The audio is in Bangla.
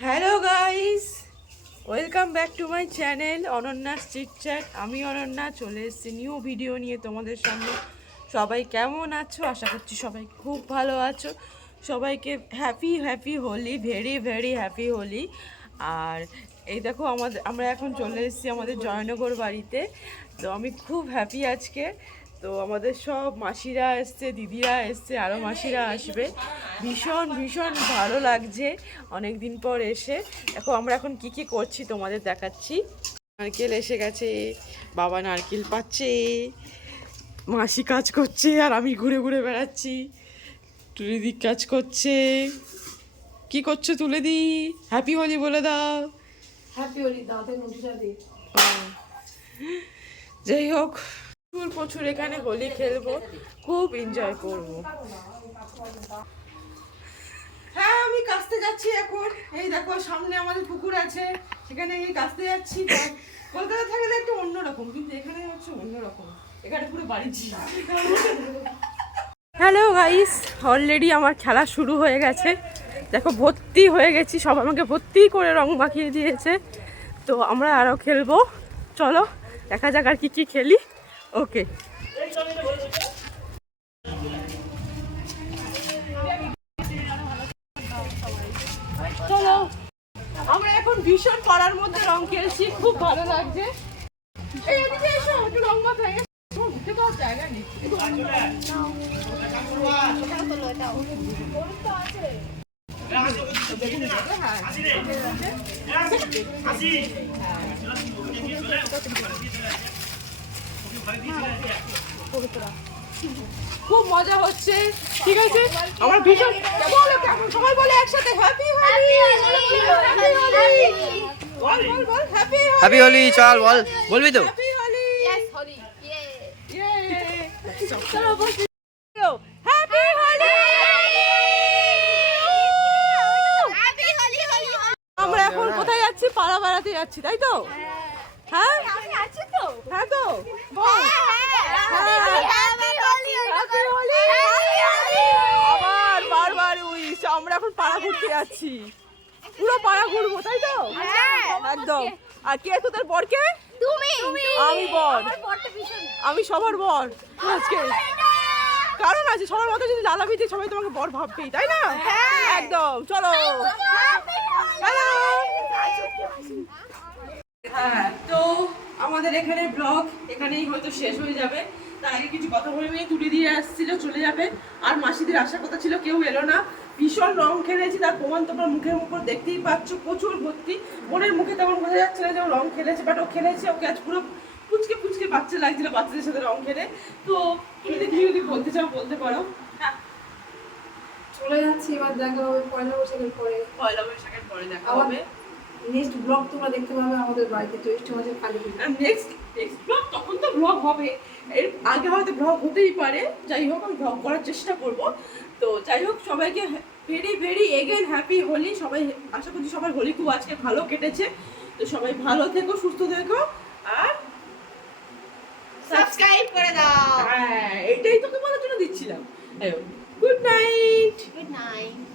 Hello guys, welcome back to my channel Ananya chit chat. আমি অনন্যা চলে এসেছি নিউ ভিডিও নিয়ে তোমাদের সামনে। সবাই কেমন আছো? আশা করছি সবাই খুব ভালো আছো। সবাইকে happy happy Holi, very very happy Holi. আর এই দেখো আমরা এখন চলে এসেছি আমাদের জয়নগর বাড়িতে। তো আমি খুব হ্যাপি আজকে। তো আমাদের সব মাসিরা এসছে, দিদিরা এসছে, আরও মাসিরা আসবে। ভীষণ ভীষণ ভালো লাগছে অনেক দিন পর এসে। দেখো আমরা এখন কি কি করছি তোমাদের দেখাচ্ছি। নারকেল এসে গেছে, বাবা নারকেল পাচ্ছে, মাসি কাজ করছে আর আমি ঘুরে ঘুরে বেড়াচ্ছি। তুলিদি কাজ করছে। কি করছো তুলিদি? হ্যাপি হোলি বলে দাও। হ্যাপি হোলি দাও, যাই হোক, প্রচুর প্রচুর এখানে হোলি খেলবো, খুব এনজয় করব। হ্যাঁ, আমি কাস্তে যাচ্ছি এখন। এই দেখো সামনে আমাদের পুকুর আছে, সেখানে এই কাস্তে যাচ্ছি। কলকাতা থাকলে একটু অন্যরকম, কিন্তু এখানে হচ্ছে অন্যরকম। এখানে পুরো বাড়ি ঝি। হ্যালো গাইস, অলরেডি আমার খেলা শুরু হয়ে গেছে। দেখো ভর্তি হয়ে গেছি, সব আমাকে ভর্তি করে রং মাখিয়ে দিয়েছে। তো আমরা আরও খেলবো, চলো দেখা যাক আর কি কি খেলি। ওকে, চলো। আমরা এখন ভীষণ পাড়ার মধ্যে রং খেলছি, খুব ভালো লাগছে। এই এদিকে এসো, একটু রং মাখাই। উঠতে পাওয়ার জায়গা নেই। খুব মজা হচ্ছে, ঠিক আছে। আমরা ভীষণ সবাই বলে একসাথে হ্যাপি হোলি, বল বল বল হ্যাপি হোলি, হ্যাপি হোলি। চল বল, বলবি তো? হ্যাপি হোলি, ইয়েস হোলি, ইয়ে চলো বল, হ্যাপি হোলি। হ্যাপি হোলি হোলি। আমরা এখন কোথায় যাচ্ছি? পাড়া বেড়াতে যাচ্ছি, তাই তো? হ্যাঁ আমি আছি তো। হ্যাঁ তো বল। Happy Holi happy Holi. আবার বারবার উইশ। আমরা এখন পাড়া ঘুরতে যাচ্ছি, পুরো পাড়া ঘুরবো, তাই তো? একদম। আর কে তোদের বর? কে? তুমি। আমি বর। আমার বরটা ভীষণ আমি সবার বর আজকে। কারণ আছে, সবার মতো যদি লালাবি দিই সবাই তোমাকে বর ভাববেই, তাই না? একদম, চলো। হ্যালো। হ্যাঁ, তো আমাদের এখানে ব্লগ এখানেই হয়তো শেষ হয়ে যাবে। তার আগে কিছু কথা বলে নিয়ে তুলে দিয়ে আসছিল, চলে যাবে। আর মাসিদের আসার কথা ছিল, কেউ এলো না। ভীষণ রং খেলেছি, তার প্রমাণ তোমরা মুখের উপর দেখতেই পাচ্ছ, প্রচুর ভর্তি। বোনের মুখে তেমন বোঝা যাচ্ছে না যে ও রং খেলেছে, বাট ও খেলেছে। ওকে আজ পুরো পুচকে পুচকে বাচ্চা লাগছিল বাচ্চাদের সাথে রং খেলে। তো তুমি যদি বলতে চাও বলতে পারো। হ্যাঁ, চলে যাচ্ছি, এবার দেখা হবে পয়লা বৈশাখের পরে। পয়লা বৈশাখের পরে দেখা আবার হবে। নেক্সট ব্লগ তোমরা দেখতে পাবে আমাদের বাড়িতে জ্যৈষ্ঠ মাসের কালী পুজো। নেক্সট ব্লগ তখন তো ব্লগ হবে, এর আগে হয়তো ব্লগ হতেই পারে। যাই হোক, আমি ব্লগ করার চেষ্টা করব। তো যাই হোক, সবাইকে very very again happy Holi. সবাই আশা করছি সবার হোলি খুব আজকে ভালো কেটেছে। তো সবাই ভালো থেকো, সুস্থ থেকো, আর সাবস্ক্রাইব করে দাও। হ্যাঁ, এটাই তোকে বলার জন্য দিচ্ছিলাম। Good night. Good night.